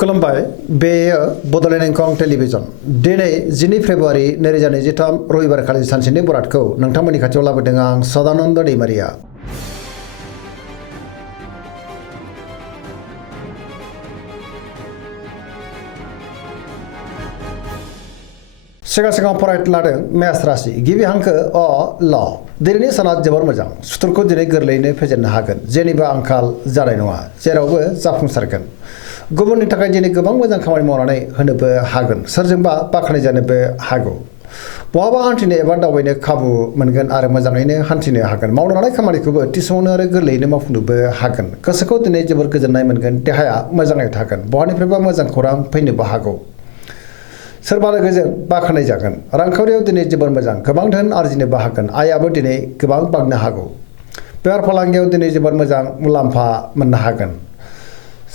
खुलुमबाय बेयो बड'लेण्ड इंखं टेलिभिजन दिनै 12 फेब्रुवारि 2023 रबिबार खालि सानसेनि बरादखौ नोंथांमोननि खाथियाव लाबोदों आं सदानन्द दैमारिया। सिगां फरायनो लादों मेष राशि गिबि हांखो अ ल दिनैनि साना जोबोर मोजां सुथुरखौ दिनै गोरलैयैनो फेजेननो हागोन जेनिबो आंखाल जानाय नङा जेरावबो जाफुंसारगोन गुबुननि थाखाय दिनै गोबां मोजां खामानि मावनानै होनोबो हागोन सोरजोंबा बाख्नायजानोबो हागौ बहाबा हान्थिनो एबा दावबायनो खाबु मोनगोन आरो मोजाङैनो हान्थिनो हागोन मावनो लानाय खामानिखौबो थि समावनो आरो गोरलैयैनो मावफुंनोबो हागोन गोसोखौ दिनै जोबोर गोजोननाय मोनगोन देहाया मोजाङै थागोन बहानिफ्रायबा मोजां खौरां फैनोबो हागौ सोरबा लोगोजों बाख्नायजागोन रांखावरियाव दिनै जोबोर मोजां गोबां धोन आरजिनोबो हागोन आयाबो दिनै गोबां बांनो हागौ बेफार फालांगियाव दिनै जोबोर मोजां मुलाम्फा मोननो हागोन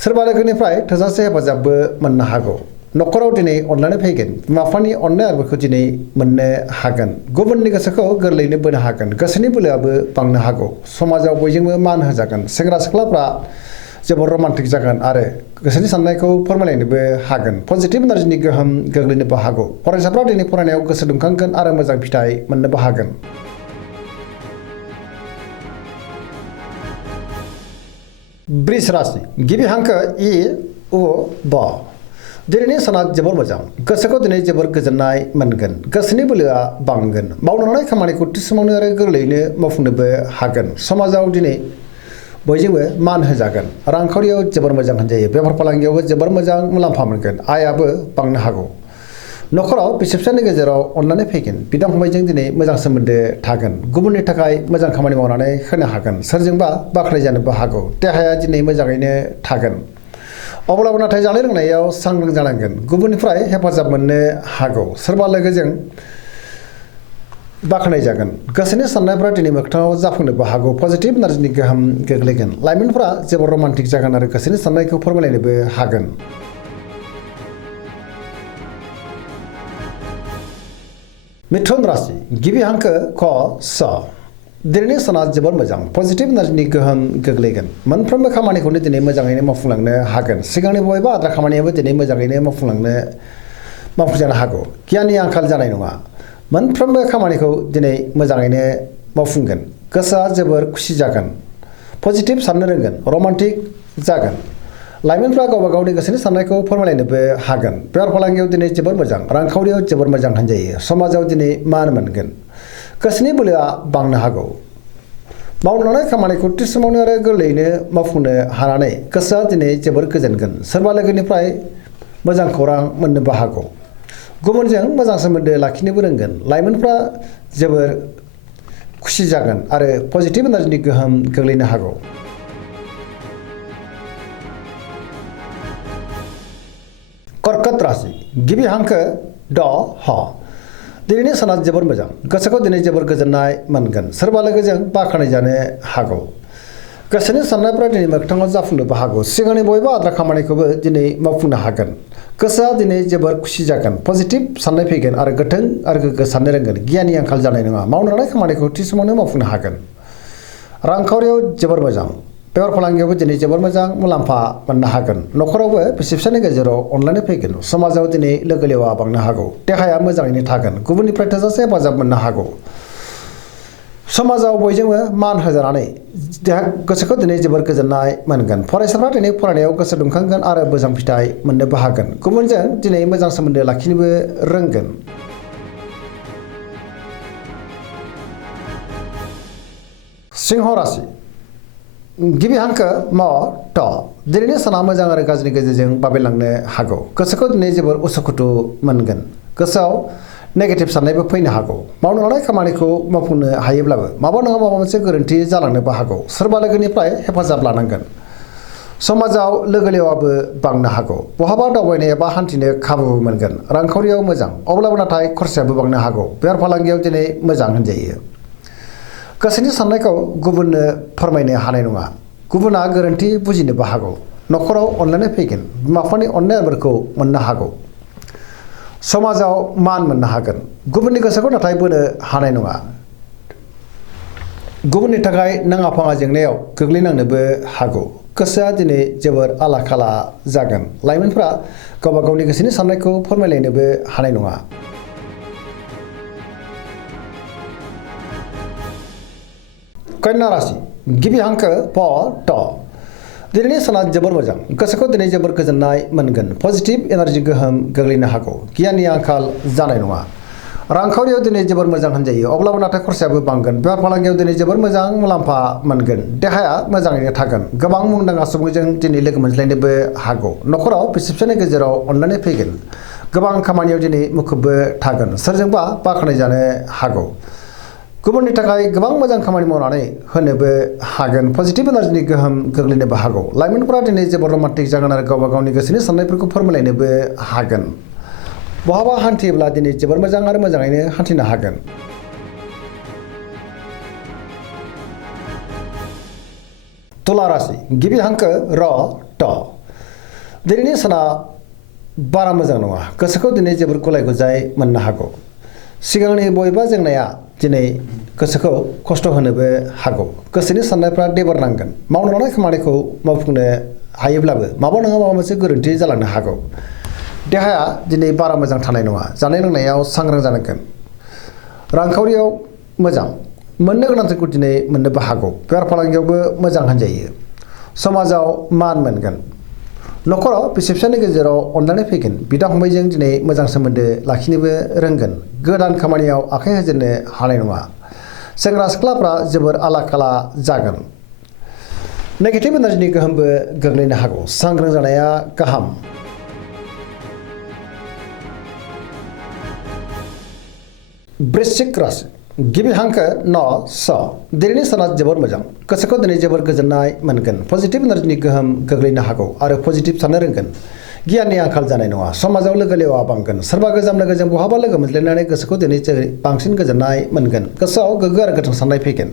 सोरबा लोगोनिफ्राय थोजासे हेफाजाबबो मोननो हागौ न'खराव दिनै अनलायनाय फैगोन बिमा-बिफानि अननाय आरोखौ दिनै मोननो हागोन गुबुननि गोसोखौ गोरलैयैनो बोनो हागोन गोसोनि बोलोआबो बांनो हागौ समाजाव बयजोंबो मान होजागोन सेंग्रा सिख्लाफ्रा जोबोर रमान्टिक जागोन आरो गोसोनि साननायखौ फोरमायलायनोबो हागोन पजिटिभ एनार्जिनि गोहोम गोग्लैनोबो हागौ फरायसाफ्रा दिनै फरायनायाव गोसो दुंखांगोन आरो मोजां फिथाइ मोननोबो हागोन वृष राशि गिबि हांखो इ उ ब दिनैनि साना जोबोर मोजां गोसोखौ दिनै जोबोर गोजोननाय मोनगोन गोसोनि बोलोआ बांगोन मावनो लानाय खामानिखौ थि समावनो आरो गोरलैयैनो मावफुंनोबो हागोन समाजाव दिनै बयजोंबो मान होजागोन रांखावरियाव जोबोर मोजां होनजायो बेफार फालांगियावबो जोबोर मोजां मुलाम्फा मोनगोन आयाबो बांनो हागौ न'खराव बिसि फिसायनि गेजेराव अनलायनाय फैगोन बिदा फंबायजों दिनै मोजां सोमोन्दो थागोन गुबुननि थाखाय मोजां खामानि मावनानै होनो हागोन सोरजोंबा बाख्नायजानोबो हागौ देहाया दिनै मोजाङैनो थागोन अब्लाबो नाथाय जानाय लोंनायाव सांग्रां जानांगोन गुबुननिफ्राय हेफाजाब मोननो हागौ सोरबा लोगोजों बाख्नायजागोन गोसोनि साननायफ्रा दिनै मोगथाङाव जाफुंनोबो हागौ पजिटिभ एनार्जिनि गोहोम गोग्लैगोन लाइमोनफ्रा जोबोर रमान्टिक जागोन आरो गोसोनि साननायखौ फोरमायलायनोबो हागोन मिथुन राशि गिबि हांखो क स दिनैनि साना जोबोर मोजां पजिटिभ एनार्जिनि गोहोम गोग्लैगोन मोनफ्रोमबो खामानिखौनो दिनै मोजाङैनो मावफुंलांनो हागोन सिगांनि बबेबा आद्रा खामानियाबो दिनै मोजाङैनो मावफुंजानो हागौ गियाननि आंखाल जानाय नङा मोनफ्रोमबो खामानिखौ दिनै मोजाङैनो मावफुंगोन गोसोआ जोबोर खुसि जागोन पजिटिभ साननो रोंगोन रमान्टिक जागोन लाइमोनफ्रा गावबा गावनि गोसोनि साननायखौ फोरमायलायनोबो हागोन बेफार फालांगियाव दिनै जोबोर मोजां रांखावरियाव जोबोर मोजां होनजायो समाजाव दिनै मान मोनगोन गोसोनि बोलोआ बांनो हागौ मावनो लानाय खामानिखौ थि समावनो आरो गोरलैयैनो मावफुंनो हानानै गोसोआ दिनै जोबोर गोजोनगोन सोरबा लोगोनिफ्राय मोजां खौरां मोननोबो हागौ गुबुनजों मोजां सोमोन्दो लाखिनोबो रोंगोन लाइमोनफ्रा जोबोर खुसि जागोन आरो पजिटिभ एनार्जिनि गोहोम गोग्लैनो हागौ कर्कट राशि गिबि हांखो ड ह दिनैनि साना जोबोर मोजां गोसोखौ दिनै जोबोर गोजोननाय मोनगोन सोरबा लोगोजों बाख्नायजानो हागौ गोसोनि साननायफ्रा दिनै मोगथाङाव जाफुंनोबो हागौ सिगांनि बबेबा आद्रा खामानिखौबो दिनै मावफुंनो हागोन गोसोआ दिनै जोबोर खुसि जागोन पजिटिभ साननाय फैगोन आरो गोथों आरो गोग्गो साननो रोंगोन गियाननि आंखाल जानाय नङा मावनो लानाय खामानिखौ थि समावनो मावफुंनो हागोन रांखावरियाव जोबोर मोजां बेफार फालांगियावबो दिनै जोबोर मोजां मुलाम्फा मोननो हागोन न'खरावबो बिसि फिसायनि गेजेराव अनलायनाय फैगोन समाजाव दिनै लोगो लेवा बांनो हागौ देहाया मोजाङैनो थागोन गुबुननिफ्राय थोजासे हेफाजाब मोननो हागौ समाजाव बयजोंबो मान होजानानै गोसोखौ दिनै जोबोर गोजोननाय मोनगोन फरायसाफ्रा दिनै फरायनायाव गोसो दुंखांगोन आरो मोजां फिथाइ मोननोबो हागोन गुबुनजों दिनै मोजां सोमोन्दो लाखिनोबो रोंगोन सिंह राशि गिबि हांखो म ट दिनैनि साना मोजां आरो गाज्रिनि गेजेरजों बाबेलांनो हागौ गोसोखौ दिनै जोबोर उसुखुथु मोनगोन गोसोआव नेगेटिभ साननायबो फैनो हागौ मावनो लानाय खामानिखौ मावफुंनो हायोब्लाबो माबा नङा माबा मोनसे गोरोन्थि जालांनोबो हागौ सोरबा लोगोनिफ्राय हेफाजाब लानांगोन समाजाव लोगो लेवाबो बांनो हागौ बहाबा दावबायनो एबा हान्थिनो खाबु मोनगोन रांखावरियाव मोजां अब्लाबो नाथाय खरसायाबो बांनो हागौ बेफार फालांगियाव दिनै मोजां होनजायो गोसोनि साननायखौ गुबुननो फोरमायनो हानाय नङा गुबुना गोरोन्थि बुजिनोबो हागौ न'खराव अनलायनाय फैगोन बिमा-बिफानि अननाय आरोखौ मोननो हागौ समाजाव मान मोननो हागोन गुबुननि गोसोखौ नाथाय बोनो हानाय नङा गुबुननि थाखाय नाङा फाङा जेंनायाव गोग्लैनांनोबो हागौ गोसोआ दिनै जोबोर आला खाला जागोन। लाइमोनफ्रा गावबा गावनि गोसोनि साननायखौ फोरमायलायनोबो हानाय नङा। कन्या राशि गिबि हांखो प ट दिनैनि साना जोबोर मोजां। गोसोखौ दिनै जोबोर गोजोननाय मोनगोन। पजिटिभ एनार्जि गोहोम गोग्लैनो हागौ। गियाननि आंखाल जानाय नङा। रांखावरियाव दिनै जोबोर मोजां होनजायो, अब्लाबो नाथाय खरसायाबो बांगोन। बेफार फालांगियाव दिनै जोबोर मोजां मुलाम्फा मोनगोन। देहाया मोजाङैनो थागोन। गोबां मुंदांखा सुबुंजों दिनै लोगो मोनज्लायनोबो हागौ। न'खराव बिसि-फिसायनि गेजेराव अनलायनाय फैगोन। गोबां खामानियाव दिनै मुखुबबो थागोन। सोरजोंबा बाख्नायजानो हागौ। गुबुननि थाखाय गोबां मोजां खामानि मावनानै होनोबो हागोन। पजिटिभ एनार्जिनि गोहोम गोग्लैनोबो हागौ। लाइमोनफोरा दिनै जोबोर रमान्टिक जागोन आरो गावबा गावनि गोसोनि साननायफोरखौ फोरमायलायनोबो हागोन। बहाबा हान्थियोब्ला दिनै जोबोर मोजां आरो मोजाङैनो हान्थिनो हागोन। तुला राशि गिबि हांखो र ट दिनैनि साना बारा मोजां नङा। गोसोखौ दिनै जोबोर गुलाय-गुजाय मोननो हागौ। सिगांनि बबेबा जेंनाया दिनै गोसोखौ खस्थ' होनोबो हागौ। गोसोनि साननायफ्रा देबार नांगोन। मावनो लानाय खामानिखौ मावफुंनो हायोब्लाबो माबा नङा माबा मोनसे गोरोन्थि जालांनो हागौ। देहाया दिनै बारा मोजां थानाय नङा। जानाय लोंनायाव सांग्रां जानांगोन। रांखावरियाव मोजां। मोननो गोनांथिखौ दिनै मोननोबो हागौ। बेफार फालांगियावबो मोजां होनजायो। समाजाव मान मोनगोन। न'खराव बिसि-फिसायनि गेजेराव अनलायनाय फैगोन। बिदा-फंबायजों दिनै मोजां सोमोन्दो लाखिनोबो रोंगोन। गोदान खामानियाव आखाइ होजेननो हानाय नङा। सेंग्रा-सिख्लाफ्रा जोबोर आला-खाला जागोन। नेगेटिभ एनार्जिनि गोहोमबो गोग्लैनो हागौ। सांग्रां जानाया गाहाम। वृश्चिक राशि गिबि हांखो न स दिनैनि साना जोबोर मोजां। गोसोखौ दिनै जोबोर गोजोननाय मोनगोन। पजिटिभ एनार्जिनि गोहोम गोग्लैनो हागौ आरो पजिटिभ साननो रोंगोन। गियाननि आंखाल जानाय नङा। समाजाव लोगो लेवा बांगोन। सोरबा गोजाम लोगोजों बहाबा लोगो मोनज्लायनानै गोसोखौ दिनै बांसिन गोजोननाय मोनगोन। गोसोआव गोग्गो आरो गोथां साननाय फैगोन।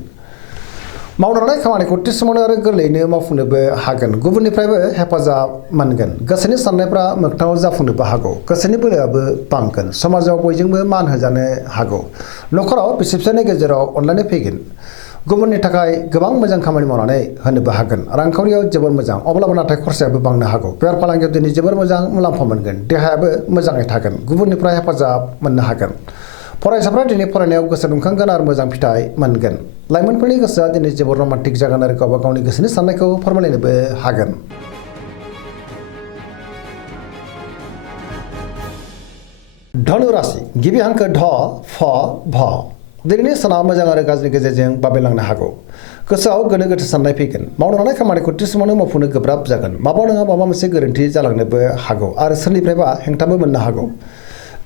मावनो लानाय खामानिखौ थि समावनो आरो गोरलैयैनो मावफुंनोबो हागोन। गुबुननिफ्रायबो हेफाजाब मोनगोन। गोसोनि साननायफ्रा मोगथाङाव जाफुंनोबो हागौ। गोसोनि बोलोआबो बांगोन। समाजाव बयजोंबो मान होजानो हागौ। न'खराव बिसि-फिसायनि गेजेराव अनलायनाय फैगोन। गुबुननि थाखाय गोबां मोजां खामानि मावनानै होनोबो हागोन। रांखावरियाव जोबोर मोजां, अब्लाबो नाथाय खरसायाबो बांनो हागौ। बेफार फालांगियाव दिनै जोबोर मोजां मुलाम्फा मोनगोन। देहायाबो मोजाङै थागोन। गुबुननिफ्राय हेफाजाब मोननो हागोन। फरायसाफ्रा दिनै फरायनायाव गोसो दुंखांगोन आरो मोजां फिथाइ मोनगोन। लाइमोनफोरनि गोसोआ दिनै जोबोर रमान्टिक जागोन आरो गावबा गावनि गोसोनि साननायखौ फोरमायलायनोबो हागोन। धनु राशि गिबि हांखो ध फ भ दिनैनि साना मोजां आरो गाज्रिनि गेजेरजों बाबेलांनो हागौ। गोसोआव गोनो गोथो साननाय फैगोन। मावनो लानाय खामानिखौ थि समावनो मावफुंनो गोब्राब जागोन। माबा नङा माबा मोनसे गोरोन्थि जालांनोबो हागौ आरो सोरनिफ्रायबा हेंथाबो मोननो हागौ।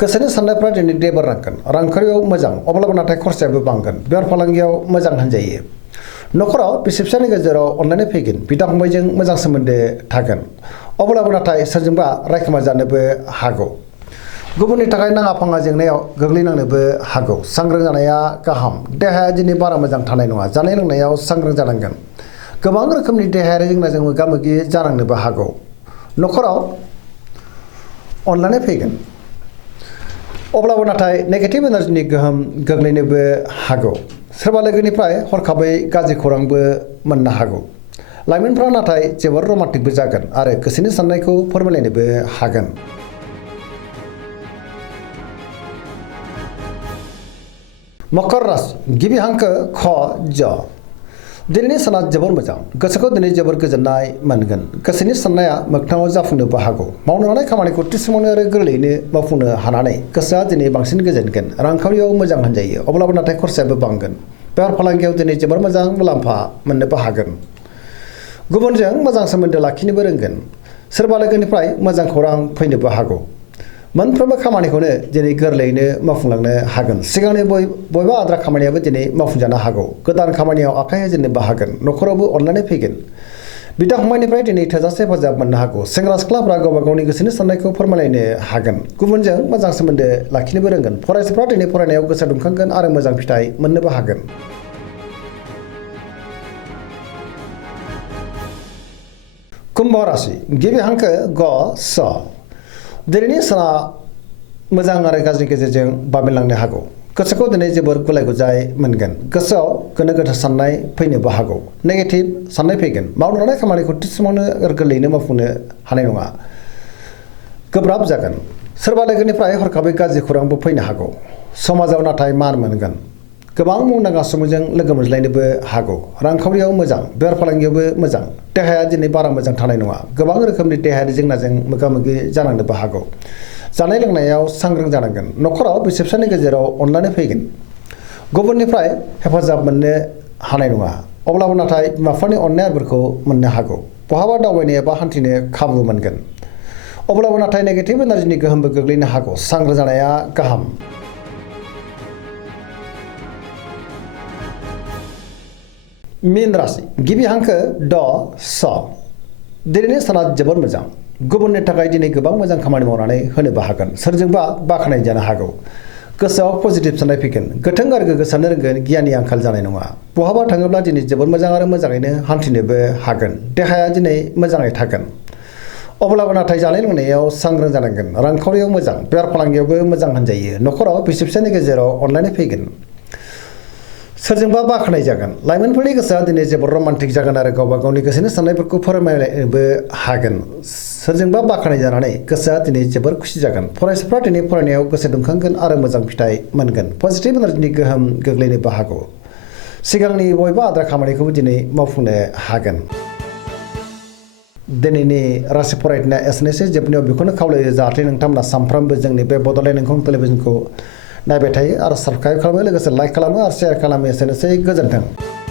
गोसोनि साननायफ्रा दिनै देबार नांगोन। रांखावरियाव मोजां, अब्लाबो नाथाय खरसायाबो बांगोन। बेफार फालांगियाव मोजां होनजायो। न'खराव बिसि-फिसायनि गेजेराव अनलायनाय फैगोन। बिदा-फंबायजों मोजां सोमोन्दो थागोन। अब्लाबो नाथाय सोरजोंबा रायखोमा जानोबो हागौ। गुबुननि थाखाय नाङा-फाङा जेंनायाव गोग्लैनांनोबो हागौ। सांग्रां जानाया गाहाम। देहाया दिनै बारा मोजां थानाय नङा। जानाय लोंनायाव सांग्रां जानांगोन। गोबां रोखोमनि देहायारि जेंनाजों मोगा-मोगि जानांनोबो हागौ। न'खराव अनलायनाय फैगोन। अब्लाबो नाथाय नेगेटिभ एनार्जिनि गोहोम गोग्लैनोबो हागौ। सोरबा लोगोनिफ्राय हरखाबै गाज्रि खौरांबो मोननो हागौ। लाइमोनफ्रा नाथाय जोबोर रमान्टिकबो जागोन आरो गोसोनि साननायखौ फोरमायलायनोबो हागोन। मकर राशि गिबि हांखो ख ज दिनैनि साना जोबोर मोजां। गोसोखौ दिनै जोबोर गोजोननाय मोनगोन। गोसोनि साननाया मोगथाङाव जाफुंनोबो हागौ। मावनो लानाय खामानिखौ थि समावनो आरो गोरलैयैनो मावफुंनो हानानै गोसोआ दिनै बांसिन गोजोनगोन। रांखावरियाव मोजां होनजायो, अब्लाबो नाथाय खरसायाबो बांगोन। बेफार फालांगियाव दिनै जोबोर मोजां मुलाम्फा मोननोबो हागोन। गुबुनजों मोजां सोमोन्दो लाखिनोबो रोंगोन। सोरबा लोगोनिफ्राय मोजां खौरां फैनोबो हागौ। मोनफ्रोमबो खामानिखौनो दिनै गोरलैयैनो मावफुंलांनो हागोन। सिगांनि बबेबा आद्रा खामानियाबो दिनै मावफुंजानो हागौ। गोदान खामानियाव आखाइ होजेननोबो हागोन। न'खरावबो अनलायनाय फैगोन। बिदा-फंबायनिफ्राय दिनै थोजासे हेफाजाब मोननो हागौ। सेंग्रा-सिख्लाफ्रा गावबा गावनि गोसोनि साननायखौ फोरमायलायनो हागोन। गुबुनजों मोजां सोमोन्दो लाखिनोबो रोंगोन। फरायसाफ्रा दिनै फरायनायाव गोसो दुंखांगोन आरो मोजां फिथाइ मोननोबो हागोन। कुम्भ राशि गिबि हांखो ग स दिनैनि साना मोजां आरो गाज्रिनि गेजेरजों बाबेनलांनो हागौ। गोसोखौ दिनै जोबोर गुलाय गुजाय मोनगोन। गोसोआव गोनो गोथो साननाय फैनोबो हागौ। नेगेटिभ साननाय फैगोन। मावनो लानाय खामानिखौ थि समावनो गोरलैयैनो मावफुंनो हानाय नङा। गोब्राब जागोन। सोरबा लोगोनिफ्राय हरखाबै गाज्रि खौरांबो फैनो हागौ। समाजाव नाथाय मान मोनगोन। गोबां मुंदांखा सुबुंजों लोगो मोनज्लायनोबो हागौ। रांखावरियाव मोजां, बेफार फालांगियावबो मोजां। देहाया दिनै बारा मोजां थानाय नङा। गोबां रोखोमनि देहायारि जेंनाजों मोगा-मोगि जानांनोबो हागौ। जानाय लोंनायाव सांग्रां जानांगोन। न'खराव बिसि-फिसायनि गेजेराव अनलायनाय फैगोन। गुबुननिफ्राय हेफाजाब मोननो हानाय नङा। अब्लाबो नाथाय बिमा-बिफानि अननाय आदरखौ मोननो हागौ। बहाबा दावबायनो एबा हान्थिनो खाबु मोनगोन। अब्लाबो नाथाय नेगेटिभ एनार्जिनि गोहोमबो गोग्लैनो हागौ। सांग्रां जानाया गाहाम। मीन राशि गिबि हांखो ड स। दिनैनि साना जोबोर मोजां। गुबुननि थाखाय दिनै गोबां मोजां खामानि मावनानै होनोबो हागोन। सोरजोंबा बाख्नाय जानो हागौ। गोसोआव पजिटिभ साननाय फैगोन। गोथों आरो गोग्गो साननो रोंगोन। गियाननि आंखाल जानाय नङा। बहाबा थाङोब्ला दिनै जोबोर मोजां आरो मोजाङैनो हान्थिनोबो हागोन। देहाया दिनै मोजाङै थागोन। अब्लाबो नाथाय जानाय लोंनायाव सांग्रां जानांगोन। रांखावरियाव मोजां, बेफार फालांगियावबो मोजां होनजायो। न'खराव बिसि-फिसायनि गेजेराव अनलायनाय फैगोन। सोरजोंबा बाख्नाय जागोन। लाइमोनफोरनि गोसोआ दिनै जोबोर रमान्टिक जागोन आरो गावबा गावनि गोसोनि साननायफोरखौ फोरमायनोबो हागोन। सोरजोंबा बाख्नाय जानानै गोसोआ दिनै जोबोर खुसि जागोन। फरायसाफ्रा दिनै फरायनायाव गोसो दुंखांगोन आरो मोजां फिथाइ मोनगोन। पजिटिभ एनार्जिनि गोहोम गोग्लैनोबो हागौ। सिगांनि बबेबा आद्रा खामानिखौबो दिनै मावफुंनो हागोन। दिनैनि राशि फरायनाया एसेनोसै। जोबनायाव बेखौनो खावलायो जाहाथे नोंथांमोना सानफ्रोमबो जोंनि बे बड'लेण्ड इंखं टेलिभिजनखौ नायबाय थायो आरो साबस्क्राइब खालामो, लोगोसे लाइक खालामो आरो शेयार खालामो। एसेनोसै। गोजोन्थों।